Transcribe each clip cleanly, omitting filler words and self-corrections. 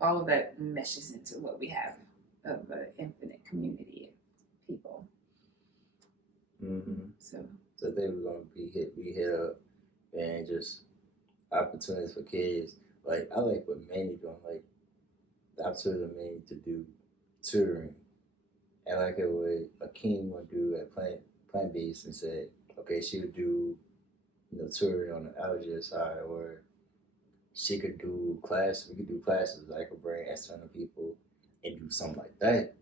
all of that meshes into what we have of an infinite community of people. So I think we're gonna be hit up and just opportunities for kids. Like I like what Manny doing, like the opportunity of Manny to do tutoring. And like it what Akeem would do at Plant Based and said, okay, she would do tutoring on the algebra side, or she could do class. We could do classes. I could bring external people and do something like that.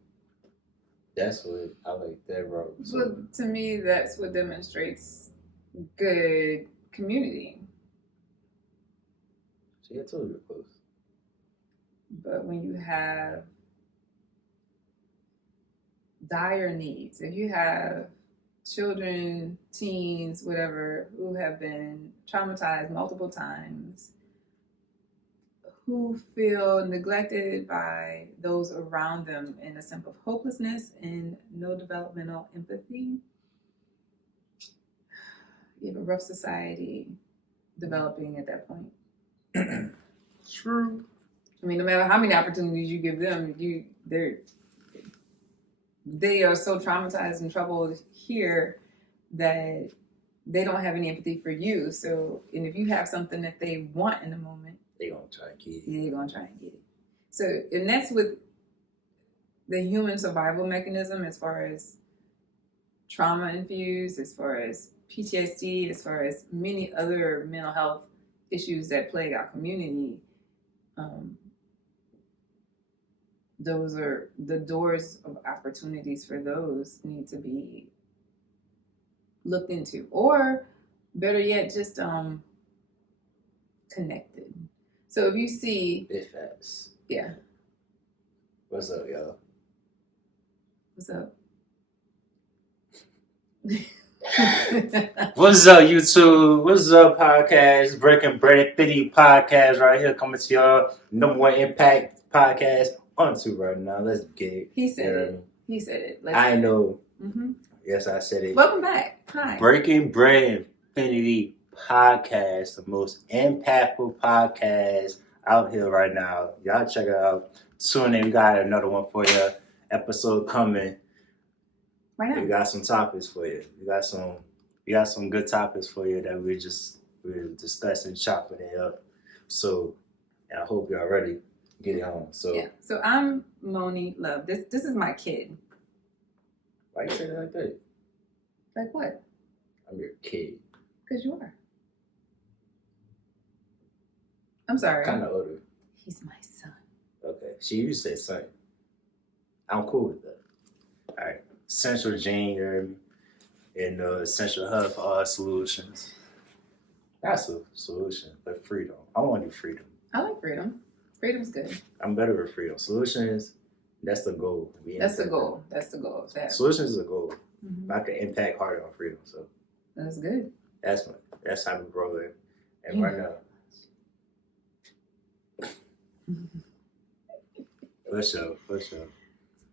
That's what I like that role. So to me, that's what demonstrates good community. So yeah, totally close. But when you have dire needs, if you have children, teens, whatever, who have been traumatized multiple times, who feel neglected by those around them in a sense of hopelessness and no developmental empathy, you have a rough society developing at that point. True. I mean, no matter how many opportunities you give them, they are so traumatized and troubled here that they don't have any empathy for you. So, and if you have something that they want in the moment, they're going to try and get it. Yeah, they're going to try and get it. So, and that's with the human survival mechanism as far as trauma infused, as far as PTSD, as far as many other mental health issues that plague our community. Those are the doors of opportunities for those need to be looked into, or better yet, just connected. So if you see, Big facts. Yeah. What's up, y'all? What's up? What's up, YouTube? What's up, podcast? Breaking Bread Fitty podcast right here, coming to y'all. Number one impact podcast on two right now. Let's get it. He said it. He said it. I know. Mm-hmm. Yes, I said it. Welcome back. Hi. Breaking Bread Infinity podcast, the most impactful podcast out here right now. Y'all check it out. Soon we got another one for you. Episode coming. Right now. We got some topics for you. We got some good topics for you that we're discussing, chopping it up. So I hope y'all ready to get it on. So yeah. So I'm Moni Love. This is my kid. Why you say it like that? Like what? I'm your kid. Because you are. I'm sorry. Kind of older. He's my son. Okay. You say son. I'm cool with that. All right. Central Junior and Central Hub for all solutions. That's a solution, but freedom. I want to do freedom. I like freedom. Freedom's good. I'm better with freedom. Solutions, that's the goal. That's the goal. Solutions is a goal. Mm-hmm. I can impact harder on freedom. So that's good. That's how we grow it. And right now. For sure.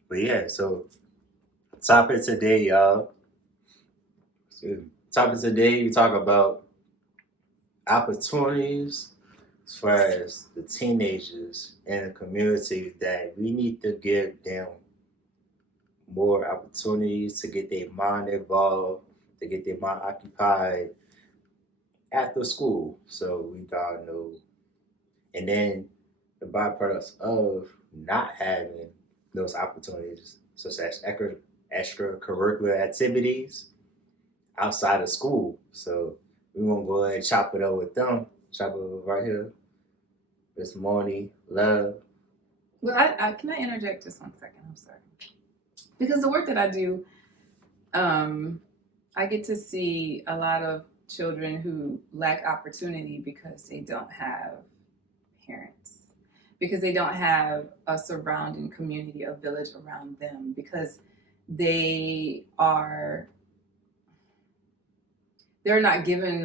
But yeah, so topic today, y'all. Topic today, we talk about opportunities as far as the teenagers in the community, that we need to give them more opportunities to get their mind involved, to get their mind occupied after school. So we gotta know. And then the byproducts of not having those opportunities, such as extracurricular activities outside of school. So we're going to go ahead and chop it up with them. Chop it up right here. Miss Moni, Love. Well, I can I interject just 1 second? I'm sorry. Because the work that I do, I get to see a lot of children who lack opportunity because they don't have parents, because they don't have a surrounding community, a village around them, because they're not given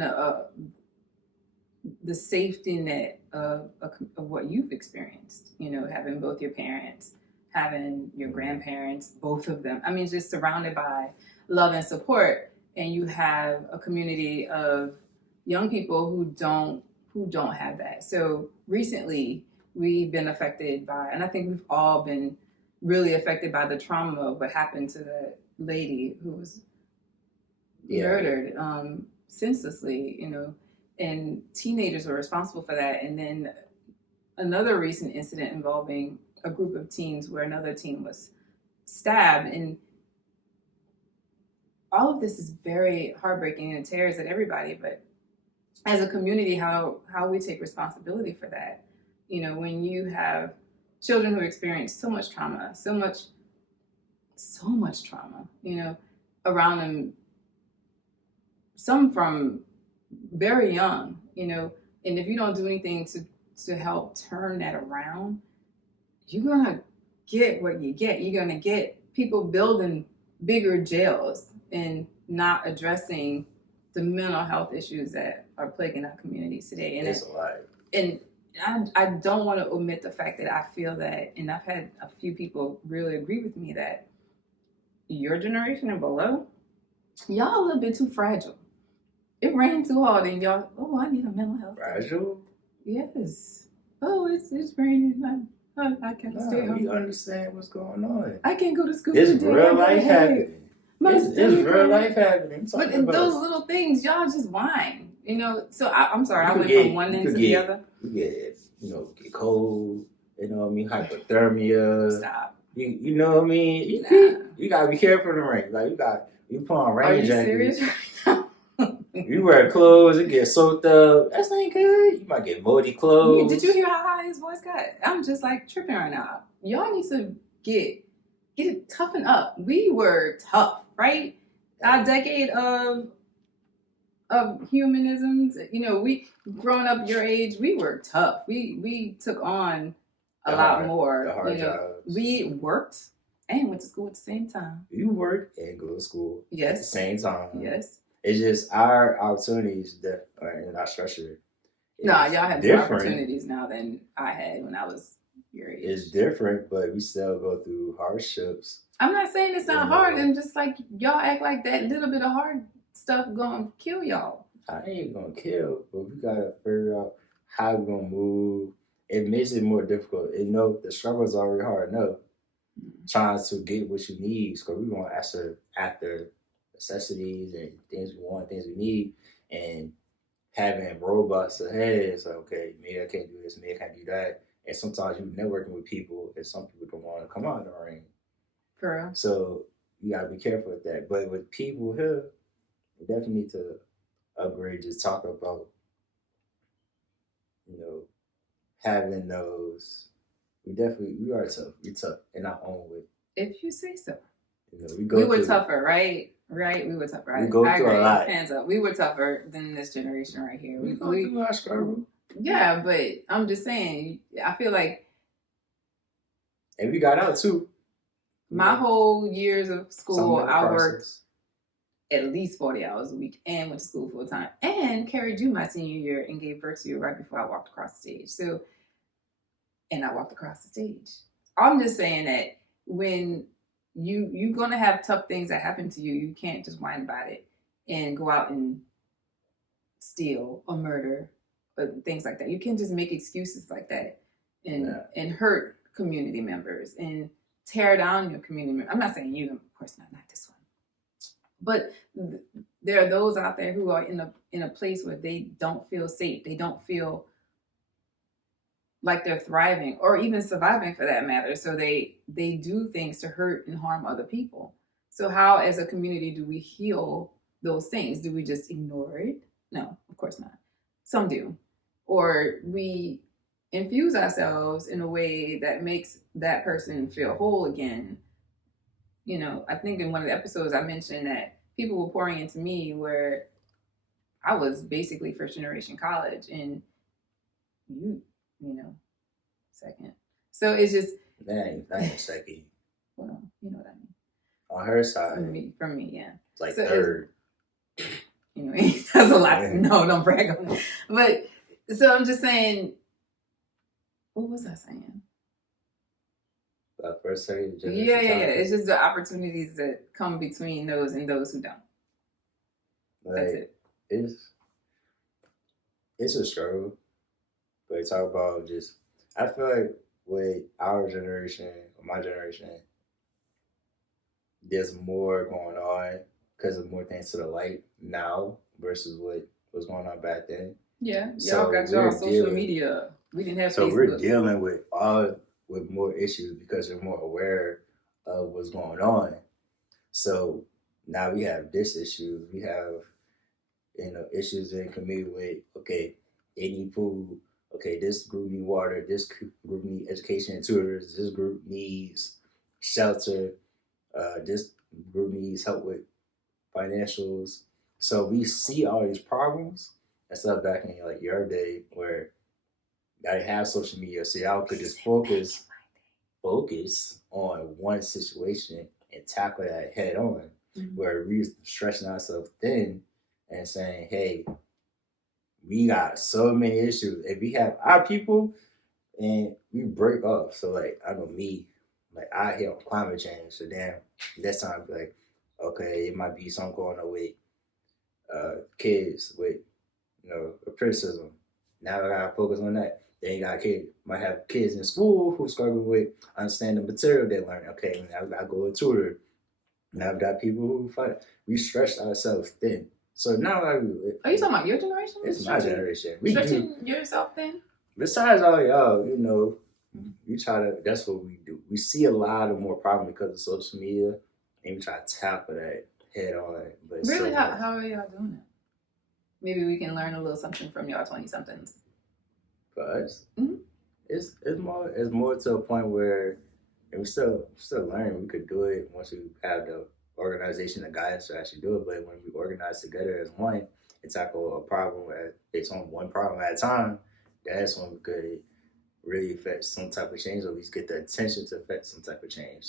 the safety net of what you've experienced, having both your parents, having your grandparents, both of them. I mean, just surrounded by love and support, and you have a community of young people who don't have that. So recently, we've been affected by, and I think we've all been really affected by the trauma of what happened to the lady who was murdered senselessly, and teenagers were responsible for that. And then another recent incident involving a group of teens where another teen was stabbed. And all of this is very heartbreaking and tears at everybody. But as a community, how we take responsibility for that. When you have children who experience so much trauma, so much trauma, around them, some from very young, and if you don't do anything to help turn that around, you're gonna get what you get. You're gonna get people building bigger jails and not addressing the mental health issues that are plaguing our communities today. And it's a lot. And I don't want to omit the fact that I feel that, and I've had a few people really agree with me, that your generation and below, y'all a little bit too fragile. It rained too hard and y'all, I need a mental health. Fragile? Yes. Oh, it's raining. I can't stay home. You understand what's going on. I can't go to school. It's real life happening. It's real life happening. But in those little things, y'all just whine. So I'm sorry, I went from one end to the other. Get cold, hypothermia. Stop. You know what I mean? You gotta be careful in the rain. Like you put on rain jackets. Are you serious? You wear clothes, it gets soaked up. That's ain't good. You might get moldy clothes. Did you hear how high his voice got? I'm just like tripping right now. Y'all need to get it toughen up. We were tough, right? Our decade of humanisms, we growing up your age, we were tough. We took on a lot more. The hard jobs. We worked and went to school at the same time. You work and go to school at the same time. Yes. It's just our opportunities that are in our structure. Y'all have more opportunities now than I had when I was your age. It's different, but we still go through hardships. I'm not saying it's not hard. I'm just like, y'all act like that little bit of hard stuff gonna kill y'all. I ain't gonna kill, but we gotta figure out how we're gonna move. It makes it more difficult. The struggle is already hard enough. Trying to get what you need, because we're gonna after necessities and things we want, things we need, and having robust ahead is like, okay, maybe I can't do this, maybe I can't do that. And sometimes you're networking with people, and some people don't want to come out of the ring. For real. So you gotta be careful with that. But with people here, we definitely need to upgrade. Just talk about, having those. We are tough. We're tough in our own way. If you say so. We were tougher, right? Right, we were tougher. We go through a lot. Hands up. We were tougher than this generation right here. We go through our struggle. Yeah, but I'm just saying, I feel like. And we got out too. My whole years of school, I worked at least 40 hours a week and went to school full time and carried you my senior year and gave birth to you right before I walked across the stage. And I walked across the stage. I'm just saying that when you're going to have tough things that happen to you, you can't just whine about it and go out and steal or murder or things like that. You can't just make excuses like that and hurt community members and tear down your community members. I'm not saying you, of course not this one. But there are those out there who are in a place where they don't feel safe. They don't feel like they're thriving or even surviving for that matter. So they do things to hurt and harm other people. So how as a community do we heal those things? Do we just ignore it? No, of course not. Some do. Or we infuse ourselves in a way that makes that person feel whole again. I think in one of the episodes I mentioned that people were pouring into me where I was basically first generation college and second. So it's just. That ain't second. Well, you know what I mean. On her side. From me, yeah. It's like third. Anyway, that's a lot. No, don't brag on me. But, so I'm just saying, what was I saying? First, second generation. Yeah. It's just the opportunities that come between those and those who don't. That's it. It's a struggle. But talk about just I feel like with our generation, or my generation, there's more going on because of more things to the light now versus what was going on back then. Yeah, So y'all got we're y'all social dealing- media. We didn't have So Facebook. we're dealing with more issues because we're more aware of what's going on. So now we have this issue. We have issues in community with they need food. Okay, this group need water. This group need education and tutors. This group needs shelter. This group needs help with financials. So we see all these problems and stuff back in like your day where y'all didn't have social media, so y'all could just focus on one situation and tackle that head on. Mm-hmm. Where we're stretching ourselves thin and saying, hey, we got so many issues. If we have our people and we break off, so like I know me, like I hit on climate change, so then next time like, okay, it might be something going on with kids with criticism. Now I gotta focus on that. Then you got kids might have kids in school who struggle with understanding the material they learn. Okay, now we gotta go to tutor. Now I've got people who fight. We stretched ourselves thin. So now Are you talking about your generation? It's my generation. We stretching yourself thin? Besides all y'all, we try to, that's what we do. We see a lot of more problems because of social media and we try to tackle that head on. But really, how are y'all doing it? Maybe we can learn a little something from y'all 20-somethings. For us, mm-hmm. it's more to a point where, and we still learning. We could do it once we have the organization, the guidance to actually do it. But when we organize together as one and tackle a problem based on one problem at a time, that's when we could really affect some type of change, or at least get the attention to affect some type of change.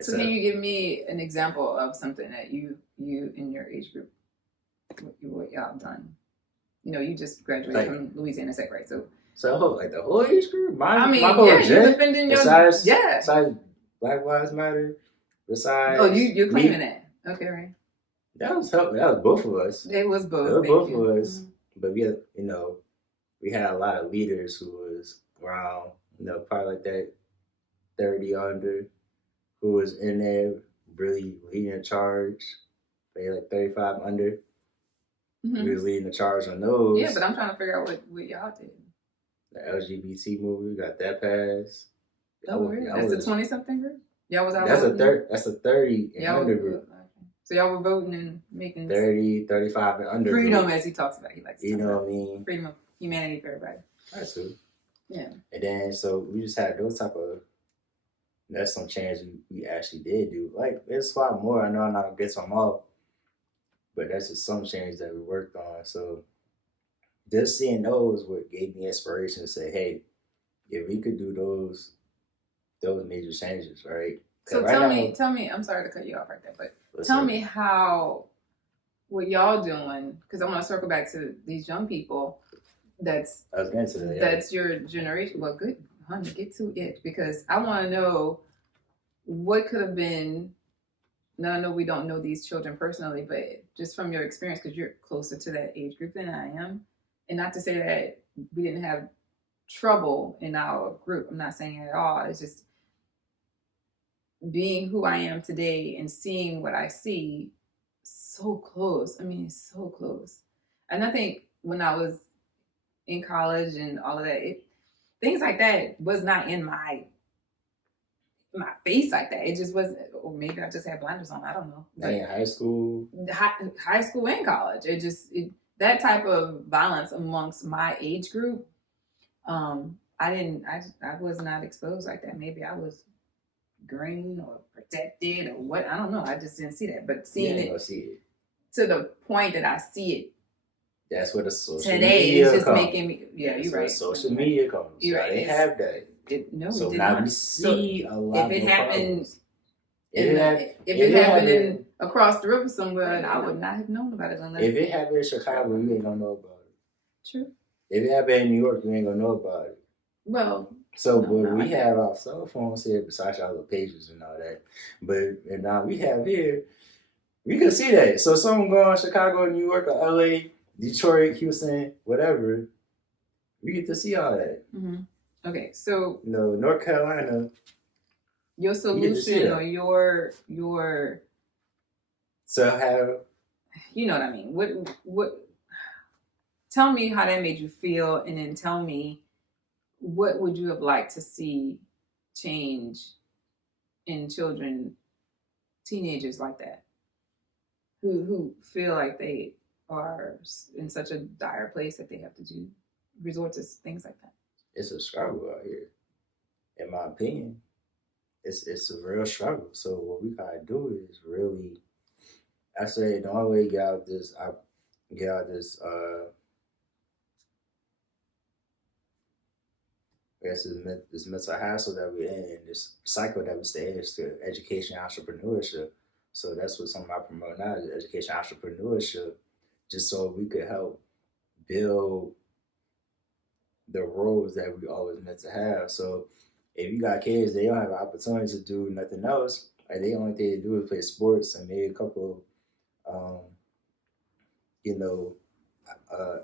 So can you give me an example of something that you in your age group, what y'all done? You just graduated from Louisiana Tech, right? So like the whole age group? My whole you're defending your... Besides Black Lives Matter, besides... Oh, you're claiming that. Okay, right. That was both of us. It was both. It was both of us. Mm-hmm. But we had, we had a lot of leaders who was around, probably like that 30 under, who was in there really leading the charge. They like 35 under. Mm-hmm. We was leading the charge on those. Yeah, but I'm trying to figure out what y'all did. The LGBT movement, got that passed. Oh, really? That's a 20-something group? Y'all was out That's voting? That's a 30 and under group. Okay. So y'all were voting and making 30, 35 and under freedom group. As he talks about. He likes to You know what I mean? Freedom of humanity for everybody. That's true. Yeah. And then so we just had those type of, that's some change we actually did do. Like there's a lot more. I know I'm not gonna get some off, but that's just some change that we worked on. So just seeing those what gave me inspiration to say, hey, if we could do those major changes, right? So right tell me, I'm sorry to cut you off right there, but tell me how what y'all doing, because I want to circle back to these young people. I was getting to that. That's your generation. Well, good, honey, get to it, because I want to know what could have been. Now I know we don't know these children personally, but just from your experience, because you're closer to that age group than I am, and not to say that we didn't have trouble in our group. I'm not saying it at all. It's just being who I am today and seeing what I see, so close. I mean, so close. And I think when I was in college and all of that, things like that was not in my face like that. It just wasn't, or maybe I just had blinders on. I don't know. But in high school? High school and college. That type of violence amongst my age group, I was not exposed like that. Maybe I was green or protected or what, I don't know. I just didn't see that. But seeing it to the point that I see it, that's where the social today media is just comes. making me. Yeah, you're right. Social media comes. You're right. They have that. So now we see a lot. If it happened, if it happened across the river somewhere, I would not have known about it unless. If it happened in Chicago, you ain't gonna know about it. True. If it happened in New York, you ain't gonna know about it. Well. So, but we have our cell phones here, besides all the pages and all that. But and now we have here, we can see that. So, someone going to Chicago, New York, or LA, Detroit, Houston, whatever, we get to see all that. Mm-hmm. Okay, so North Carolina. your solution or your So have you know what I mean. What? Tell me how that made you feel, and then tell me what would you have liked to see change in children, teenagers like that, who feel like they are in such a dire place that they have to resort to things like that. it's a struggle out here, in my opinion. It's a real struggle. So what we gotta do is really, I say the only way to get out this I guess this mental hassle that we're in, this cycle that we stay in, is to education and entrepreneurship. So that's what some of I promote now is education entrepreneurship, just so we could help build the roles that we always meant to have. So if you got kids, they don't have an opportunity to do nothing else. Like the only thing they do is play sports and maybe a couple, um, you know,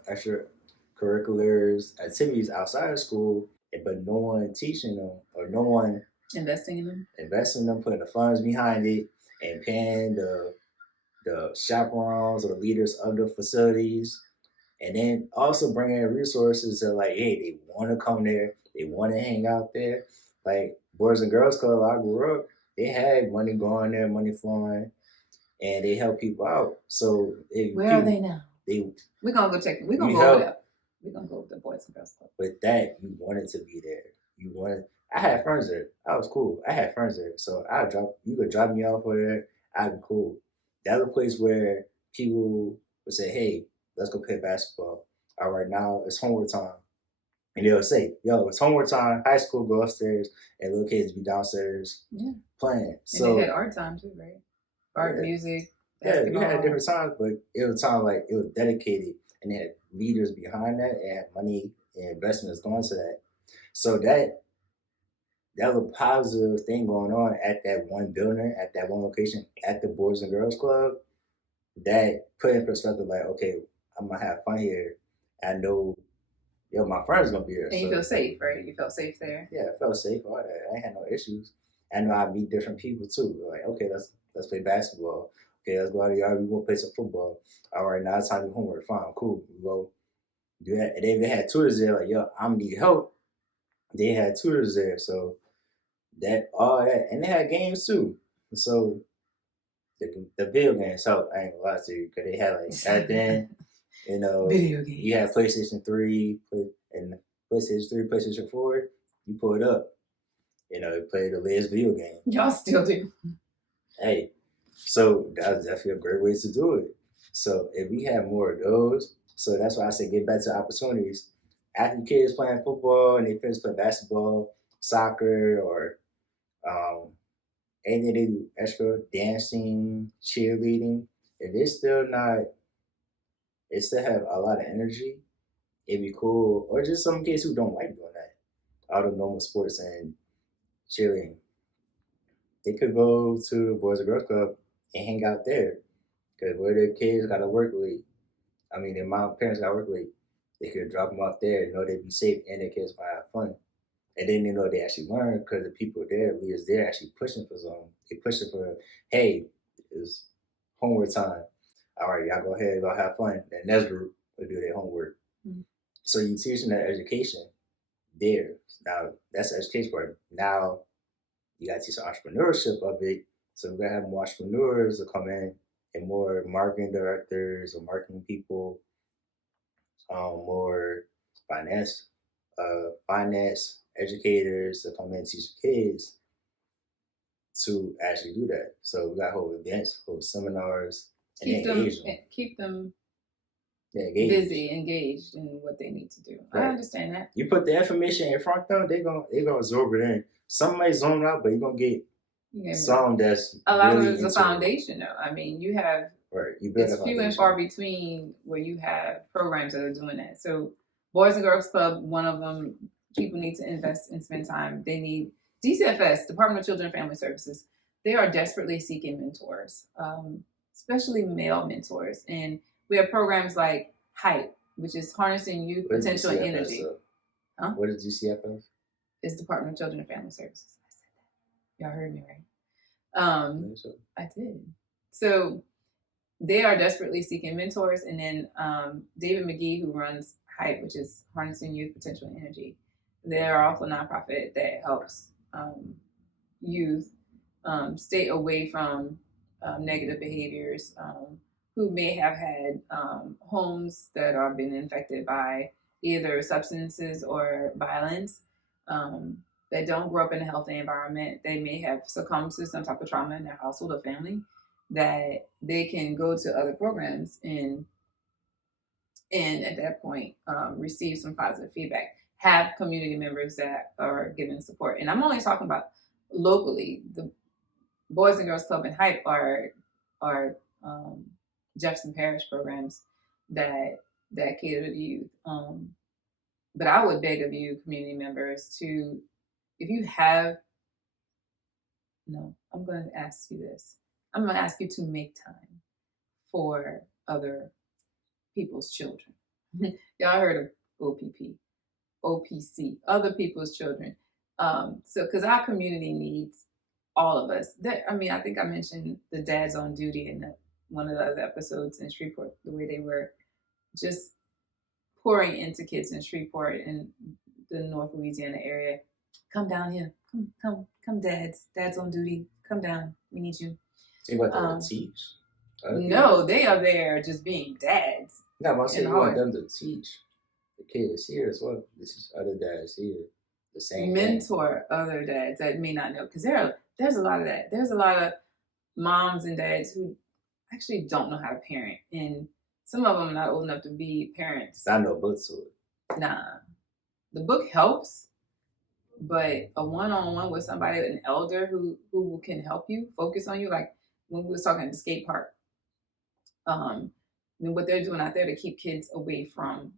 extracurriculars activities outside of school, but no one teaching them or no one Investing in them, putting the funds behind it, and paying the chaperones or the leaders of the facilities, and then also bringing in resources that like, hey, they want to come there, they want to hang out there. Like Boys and Girls Club, I grew up, they had money going there, money flowing, and they help people out. So where are they now? We're gonna go check. We're gonna go over there. We're gonna go to the Boys and Girls Club. But that you wanted to be there. You wanted. I had friends there. That was cool. I had friends there, so you could drop me off over there. I'd be cool. That's a place where people would say, "Hey, let's go play basketball." All right, now it's homework time, and they'll say, "Yo, it's homework time. High school, go upstairs, and little kids be downstairs playing." So and they had art time too, right? Art, music. Basketball. Yeah, we had different times, but it was time like it was dedicated, and they had leaders behind that, and had money and investments going to that. So that was a positive thing going on at that one building, at that one location, at the Boys and Girls Club. That put in perspective, like, okay, I'm gonna have fun here. I know, my friends gonna be here. And you feel safe, right? You felt safe there. Yeah, I felt safe. All that. I ain't had no issues. I know I meet different people too. Like, okay, let's play basketball. Okay, let's go out of the yard. We gonna play some football. All right, now it's time to do homework. Fine, cool. We go do that. And then they had tutors there. Like, yo, I'm gonna need help. They had tutors there, so all that, and they had games too. So the video games helped. I ain't gonna lie to you, because they had like at then, video games. You had PlayStation 3 and PlayStation 3, PlayStation 4. You pull it up. You play the latest video game. Y'all still do. Hey, so that's definitely a great way to do it. So if we have more of those, so that's why I say get back to opportunities. After kids playing football and they finish playing basketball, soccer, or anything they do extra, dancing, cheerleading, if they still have a lot of energy, it'd be cool. Or just some kids who don't like doing that, all the normal sports and cheerleading. They could go to Boys and Girls Club and hang out there. Because where their kids got to work late, their parents got to work late, they could drop them off there, they'd be safe, and their kids might have fun. And then they actually learn, because the people there, leaders there, actually pushing for something. They pushing for, hey, it's homework time. All right, y'all go ahead, go have fun. And next group will do their homework. Mm-hmm. So you teaching that education there. Now, that's the education part. Now, you got to teach the entrepreneurship of it. So we're going to have more entrepreneurs to come in, and more marketing directors or marketing people, more finance educators to come in and teach kids to actually do that. So we got whole events, whole seminars, and keep them busy, engaged in what they need to do. Right. I understand that. You put the information in front of them, they're gonna absorb it in. Some might zone out, but you're gonna get some that's a lot really of it's a foundation, though. You have it's few and far between where you have programs that are doing that. So Boys and Girls Club, one of them, people need to invest and spend time. They need DCFS, Department of Children and Family Services. They are desperately seeking mentors, especially male mentors. And we have programs like HYPE, which is harnessing youth potential and energy. What is DCFS? It's Department of Children and Family Services. I said that. Y'all heard me right. I did. So they are desperately seeking mentors. And then David McGee, who runs HYPE, which is Harnessing Youth Potential and Energy, they are also a nonprofit that helps youth stay away from negative behaviors, who may have had homes that are being infected by either substances or violence, that don't grow up in a healthy environment. They may have succumbed to some type of trauma in their household or family, that they can go to other programs and at that point receive some positive feedback, have community members that are giving support. And I'm only talking about locally. The Boys and Girls Club and HYPE are Jefferson Parish programs that cater to youth. But I would beg of you, community members, to, if you have, no, I'm going to ask you this. I'm going to ask you to make time for other people's children. Y'all heard of OPC, other people's children. So, because our community needs all of us. I think I mentioned the dads on duty in one of the other episodes in Shreveport, the way they were just pouring into kids in Shreveport and the North Louisiana area. Come down here. Come, dads on duty. Come down. We need you. They want them to teach. No, they are there just being dads. No, I'm saying you want them to teach the kids here as well. This is other dads here. The same mentor thing. Other dads that may not know, because there's a lot of that. There's a lot of moms and dads who actually don't know how to parent, and some of them are not old enough to be parents. I know books to it. Nah, the book helps, but a one-on-one with somebody, an elder who can help you focus on you, like when we was talking at the skate park. And what they're doing out there to keep kids away from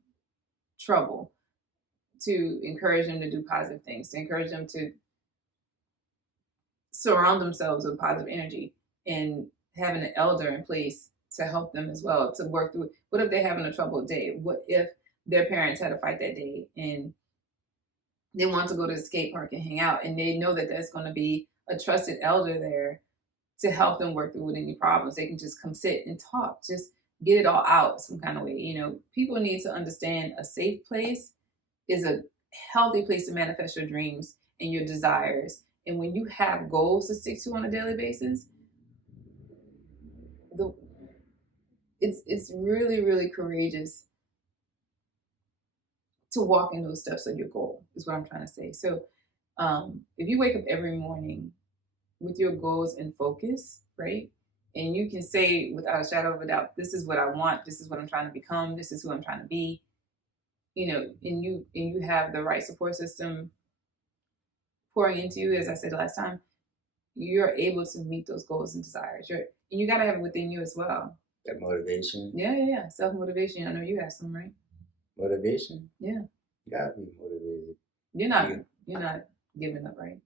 trouble, to encourage them to do positive things, to encourage them to surround themselves with positive energy, and having an elder in place to help them as well, to work through it. What if they're having a troubled day? What if their parents had a fight that day and they want to go to the skate park and hang out, and they know that there's going to be a trusted elder there to help them work through any problems? They can just come sit and talk, just get it all out some kind of way. People need to understand a safe place is a healthy place to manifest your dreams and your desires. And when you have goals to stick to on a daily basis, it's really, really courageous to walk in those steps of your goal, is what I'm trying to say. So if you wake up every morning with your goals in focus, right? And you can say without a shadow of a doubt, this is what I want, this is what I'm trying to become, this is who I'm trying to be, and you have the right support system pouring into you, as I said last time, you're able to meet those goals and desires. And you got to have it within you as well. That motivation. Yeah. Self-motivation. I know you have some, right? Motivation? Yeah. You got to be motivated. You're not giving up, right?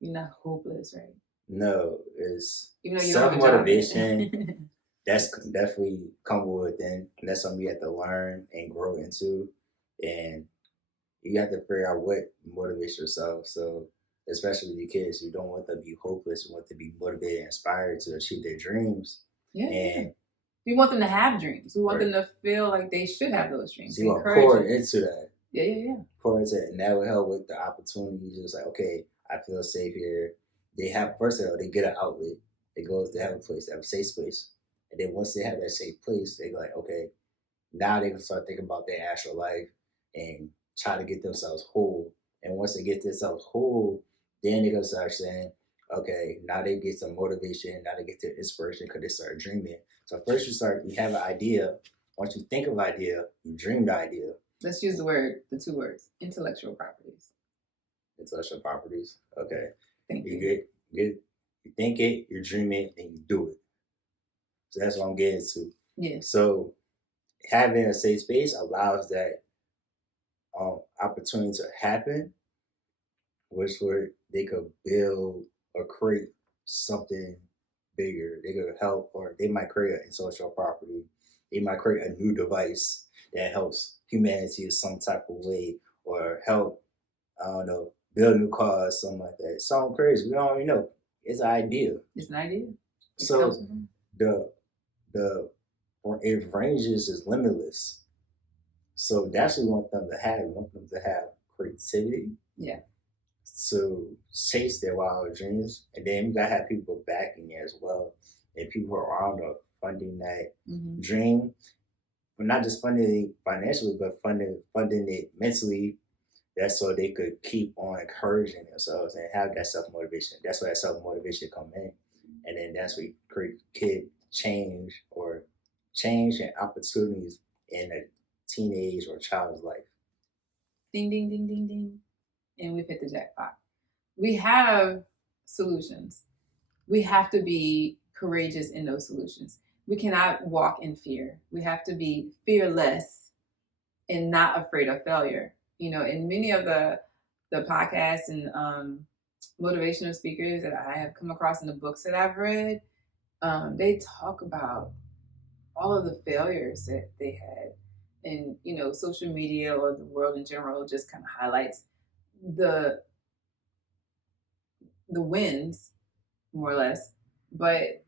You're not hopeless, right? No, it's self-motivation. That's definitely come within. And that's something you have to learn and grow into. And you have to figure out what motivates yourself. So, especially the kids, you don't want them to be hopeless. You want them to be motivated and inspired to achieve their dreams. Yeah. And we want them to have dreams. We want them to feel like they should have those dreams. So you want to pour into that. Yeah. Pour into it. And that will help with the opportunity. Just like, okay, I feel safe here. They have, first of all, they get an outlet. They have a place, they have a safe space. And then once they have that safe place, they go like, okay, now they can start thinking about their actual life and try to get themselves whole. And once they get themselves whole, then they can start saying, okay, now they get some motivation, now they get their inspiration because they start dreaming. So first you have an idea. Once you think of an idea, you dream the idea. Let's use the two words, intellectual properties. Intellectual properties, okay. Thank you. You think it, you dream it, and you do it. So that's what I'm getting to. Yeah. So having a safe space allows that opportunity to happen, where they could build or create something bigger. They could help, or they might create an intellectual property. They might create a new device that helps humanity in some type of way, or help, I don't know, build new cars, something like that. It sounds crazy. We don't even know. It's an idea. It's an idea. So the it ranges is limitless. So that's what we want them to have. We want them to have creativity. Yeah. To chase their wild dreams. And then we gotta have people backing it as well. And people around us funding that dream. But not just funding it financially, but funding it mentally. That's so they could keep on encouraging themselves and have that self-motivation. That's where that self-motivation come in. And then that's where you create change and opportunities in a teenage or child's life. Ding, ding, ding, ding, ding. And we've hit the jackpot. We have solutions. We have to be courageous in those solutions. We cannot walk in fear. We have to be fearless and not afraid of failure. You know, in many of the podcasts and motivational speakers that I have come across in the books that I've read, they talk about all of the failures that they had. And, you know, social media or the world in general just kind of highlights the wins, more or less. But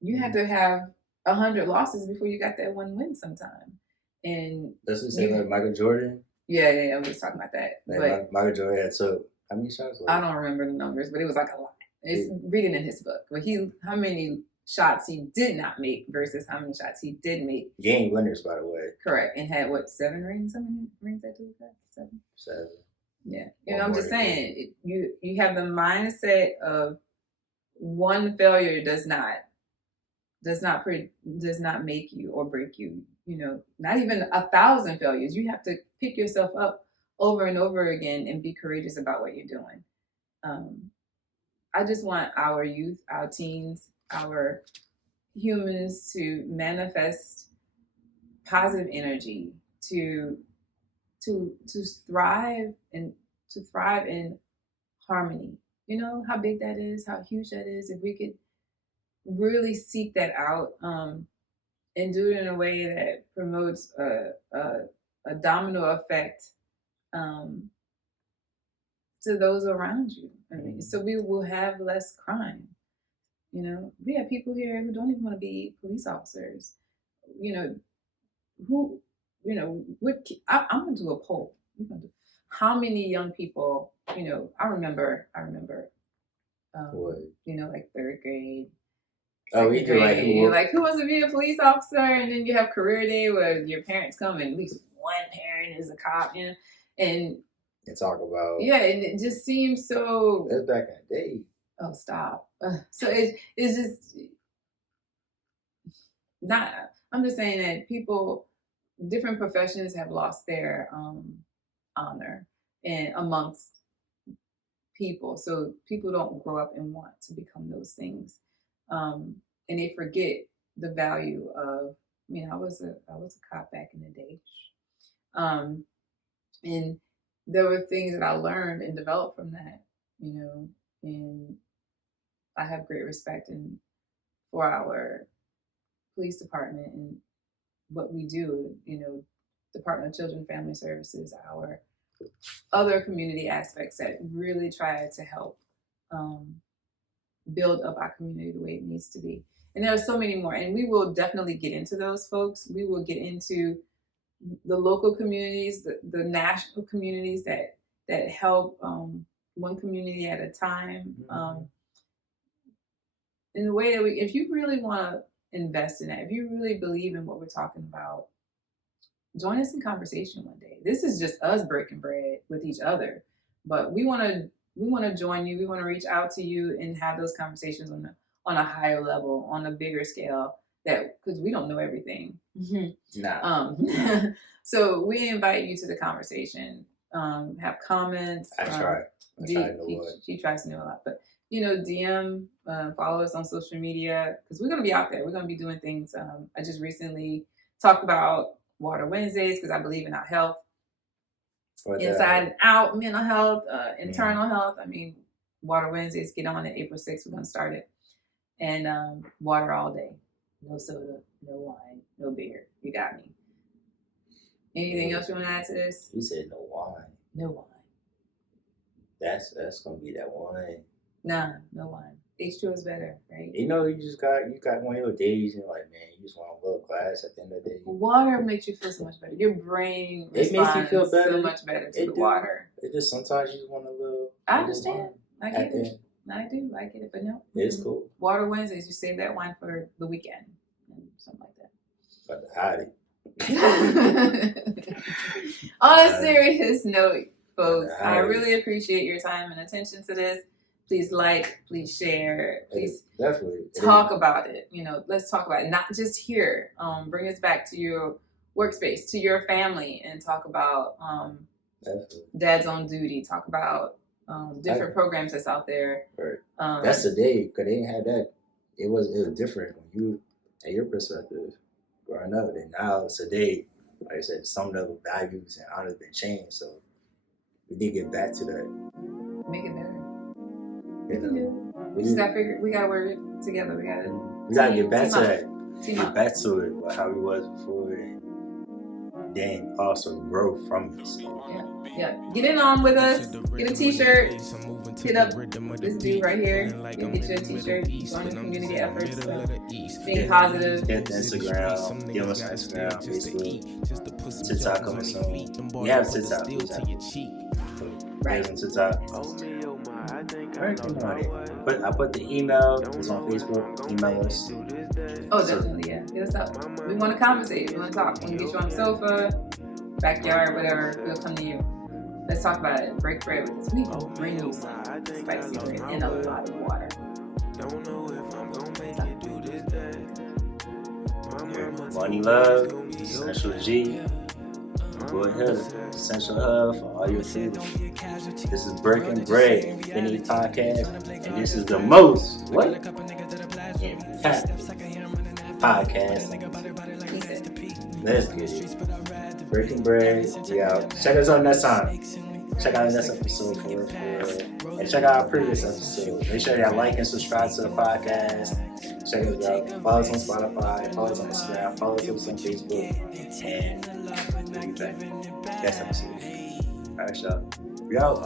you had to have 100 losses before you got that one win sometime. And that's what you say about Michael Jordan? Yeah, I was talking about that. Like Michael Jordan had how many shots? I don't remember the numbers, but it was like a lot. It's reading in his book. But how many shots he did not make versus how many shots he did make. Game winners, by the way. Correct. And had what, 7 rings? How many rings that do that? 7? Yeah. You know, I'm just saying, you have the mindset of one failure does not make you or break you. You know, not even 1,000 failures. You have to pick yourself up over and over again and be courageous about what you're doing. I just want our youth, our teens, our humans to manifest positive energy, to thrive in harmony. You know how big that is, how huge that is. If we could really seek that out and do it in a way that promotes a domino effect to those around you. I mean, so we will have less crime. You know, we have people here who don't even want to be police officers. You know, I'm going to do a poll. How many young people, you know, I remember, you know, like 3rd grade. Oh, we do like who wants to be a police officer? And then you have career day where your parents come and at least one parent is a cop, you know, and talk about and it just seems so. That's back in the day. Oh, stop! So it's just not. I'm just saying that different professions have lost their honor and amongst people. So people don't grow up and want to become those things. And they forget the value of, I was a cop back in the day. And there were things that I learned and developed from that, you know, and I have great respect for our police department and what we do, you know, Department of Children and Family Services, our other community aspects that really try to help build up our community the way it needs to be. And there are so many more, and we will definitely get into those folks. We will get into the local communities, the national communities that help one community at a time. In the way that if you really want to invest in that, if you really believe in what we're talking about, join us in conversation one day. This is just us breaking bread with each other, but we want to join you. We want to reach out to you and have those conversations on a higher level, on a bigger scale, because we don't know everything. Nah. So we invite you to the conversation. Have comments. I try. She tries to know a lot, but DM, follow us on social media because we're gonna be out there. We're gonna be doing things. I just recently talked about Water Wednesdays because I believe in our health, inside and out, mental health, internal health. I mean, Water Wednesdays, get on it April 6th. We're gonna start it, and water all day. No soda, no wine, no beer. You got me. Anything else you want to add to this? You said no wine. No wine. That's gonna be that one. Nah, no wine. H2 is better, right? You know, you got one of your days, and you're like, man, you just want a little glass at the end of the day. Water makes you feel so much better. Your brain It makes you responds feel better. so much better to It the do. water. It just sometimes you just want a little. I understand. I get At it. I do. I get it. But no. It's cool. Water Wednesdays, you save that wine for the weekend and something like that. But to hide it. On a serious note, folks, I really appreciate your time and attention to this. Please like, please share, please definitely talk about it. You know, let's talk about it, not just here. Bring us back to your workspace, to your family, and talk about Dad's on Duty. Talk about different programs that's out there. Right. That's the day, because they didn't have that. It was different when you, at your perspective, growing up, and now it's a day. Like I said, some of the values and honors been changed, so we need to get back to that. Make it better. You know, we just got to figure. We got to work together. We got to get back to that. Get back to it, how we was before, and then also grow from it. So. Yeah. Get in on with us. Get a T-shirt. Hit up this dude right here. You get your T-shirt. Join the community efforts. So being positive. Hit the Instagram. Give us Instagram, Facebook, TikTok coming soon. We have TikTok. Right. TikTok. But I put the email. It's on Facebook. Email us. Oh, definitely, yeah. Hit us up. We want to conversate. We want to talk. We want to get you on the sofa, backyard, whatever. We'll come to you. Let's talk about it. Break bread with us. We will bring you some spicy bread and a lot of water. Moni Love, Essential G. Go ahead. Essential Hub for all your food. This is Breaking Bread, Benny Podcast, and this is the most impactful podcast. Let's get it. Breaking Bread, we out. Check us out next time. Check out the next episode and check out our previous episode. Make sure y'all like and subscribe to the podcast. Check us out. Follow us on Spotify, follow us on Instagram, follow us on Facebook, and we'll be back. Next episode. Alright, y'all. We out.